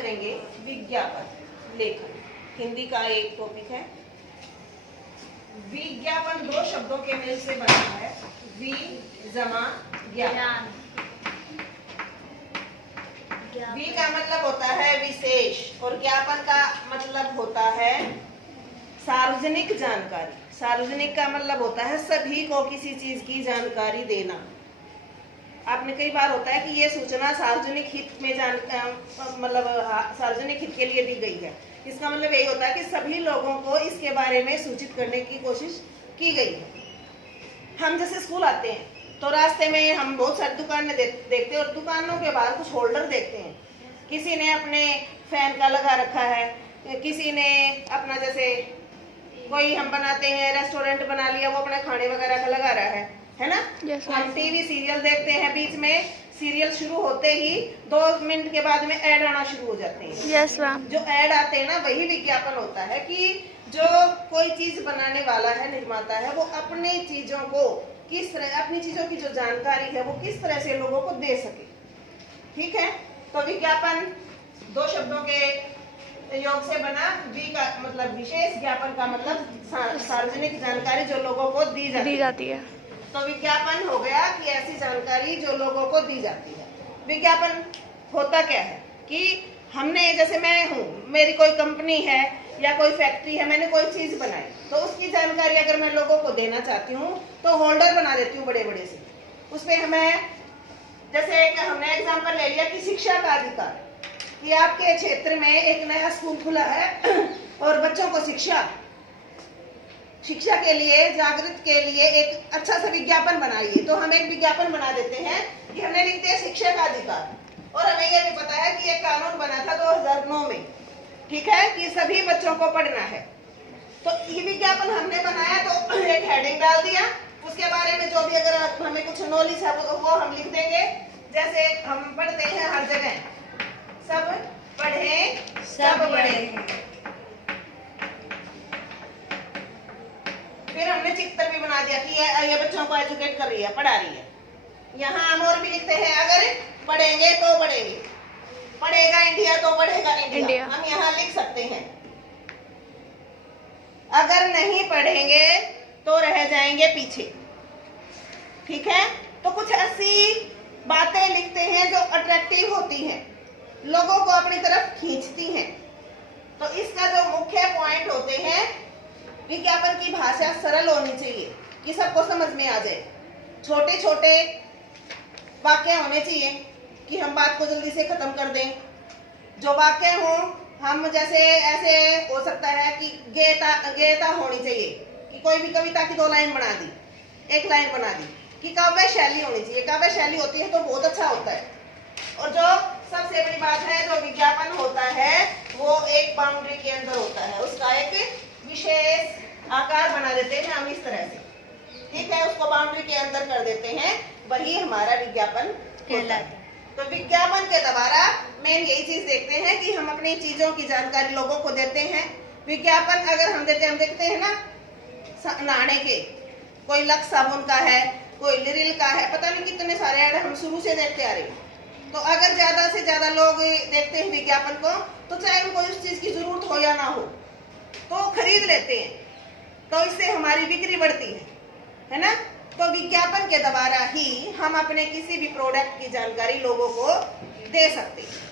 करेंगे विज्ञापन लेखन। हिंदी का एक टॉपिक है। विज्ञापन दो शब्दों के मेल से बना है, वि जमा ज्ञान। वि का मतलब होता है विशेष और ज्ञापन का मतलब होता है सार्वजनिक जानकारी। सार्वजनिक का मतलब होता है सभी को किसी चीज की जानकारी देना। आपने कई बार होता है कि ये सूचना सार्वजनिक हित में मतलब सार्वजनिक हित के लिए दी गई है। इसका मतलब यही होता है कि सभी लोगों को इसके बारे में सूचित करने की कोशिश की गई है। हम जैसे स्कूल आते हैं तो रास्ते में हम बहुत सारी दुकानें देखते हैं और दुकानों के बाहर कुछ होल्डर देखते हैं। किसी ने अपने फैन का लगा रखा है, किसी ने अपना जैसे कोई हम बनाते हैं रेस्टोरेंट बना लिया, वो अपने खाने वगैरह का लगा रहा है ना। yes, हम टीवी सीरियल देखते हैं, बीच में सीरियल शुरू होते ही 2 मिनट के बाद में ऐड आना शुरू हो जाते हैं। yes, जो ऐड आते हैं ना वही विज्ञापन होता है कि जो कोई चीज बनाने वाला है, निर्माता है, वो अपने चीजों को किस तरह, अपनी चीजों की जो जानकारी है वो किस तरह से लोगों को दे सके। ठीक है, तो विज्ञापन दो शब्दों के योग से बना। वि का मतलब विशेष, ज्ञापन का मतलब सार्वजनिक जानकारी जो लोगों को दी जाती है। तो विज्ञापन हो गया कि ऐसी जानकारी जो लोगों को दी जाती है। विज्ञापन होता क्या है कि हमने, जैसे मैं हूँ, मेरी कोई कंपनी है या कोई फैक्ट्री है, मैंने कोई चीज बनाई, तो उसकी जानकारी अगर मैं लोगों को देना चाहती हूँ तो होल्डर बना देती हूँ बड़े बड़े से। उसमें हमें जैसे हमने एग्जाम्पल ले लिया कि शिक्षा का अधिकार, कि आपके क्षेत्र में एक नया स्कूल खुला है और बच्चों को शिक्षा के लिए, जागृत के लिए एक अच्छा सा विज्ञापन बनाइए। तो हम एक विज्ञापन बना देते हैं कि हमने लिखते हैं शिक्षा का अधिकार, और हमें यह भी पता है कि एक कानून बना था 2009 में, ठीक है, कि सभी बच्चों को पढ़ना है। तो ये विज्ञापन हमने बनाया, तो एक हेडिंग डाल दिया, उसके बारे में जो भी अगर हमें कुछ नॉलेज है वो हम लिख देंगे। जैसे हम पढ़ते हैं हर जगह, सब पढ़ें सब बढ़ें। फिर हमने चित्र भी बना दिया कि ये बच्चों को एजुकेट कर रही है, पढ़ा रही है। यहाँ हम और भी लिखते हैं, अगर पढ़ेंगे तो बढ़ेंगे, पढ़ेगा इंडिया तो बढ़ेगा इंडिया। हम यहाँ लिख सकते हैं। अगर नहीं पढ़ेंगे तो रह जाएंगे पीछे। ठीक है, तो कुछ ऐसी बातें लिखते हैं जो अट्रैक्टिव होती हैं, लोगों को अपनी तरफ खींचती हैं। तो इसका जो मुख्य पॉइंट होते हैं, विज्ञापन की भाषा सरल होनी चाहिए कि सबको समझ में आ जाए। छोटे छोटे वाक्य होने चाहिए कि हम बात को जल्दी से खत्म कर दें। जो वाक्य हो, हम जैसे ऐसे हो सकता है कि गेयता होनी चाहिए, कि कोई भी कविता की 2 लाइन बना दी, 1 लाइन बना दी। कि काव्य शैली होनी चाहिए, काव्य शैली होती है तो बहुत अच्छा होता है। और जो सबसे बड़ी बात है, जो विज्ञापन होता है वो एक बाउंड्री के अंदर होता है, उसका एक विशेष आकार बना देते हैं हम इस तरह से। ठीक है, उसको बाउंड्री के अंदर कर देते हैं, वही हमारा विज्ञापन कहलाता है। तो विज्ञापन के द्वारा मेन यही चीज देखते हैं कि हम अपनी चीजों की जानकारी लोगों को देते हैं। विज्ञापन अगर हम देखते हैं ना, नहाने के, कोई लक्स साबुन का है, कोई लिरिल का है, पता नहीं कितने सारे ऐड हम शुरू से देखते आ रहे हैं। तो अगर ज्यादा से ज्यादा लोग देखते हैं विज्ञापन को, तो चाहे उनको उस चीज की जरूरत हो या ना हो, तो खरीद लेते हैं। तो इससे हमारी बिक्री बढ़ती है ना। तो विज्ञापन के द्वारा ही हम अपने किसी भी प्रोडक्ट की जानकारी लोगों को दे सकते हैं।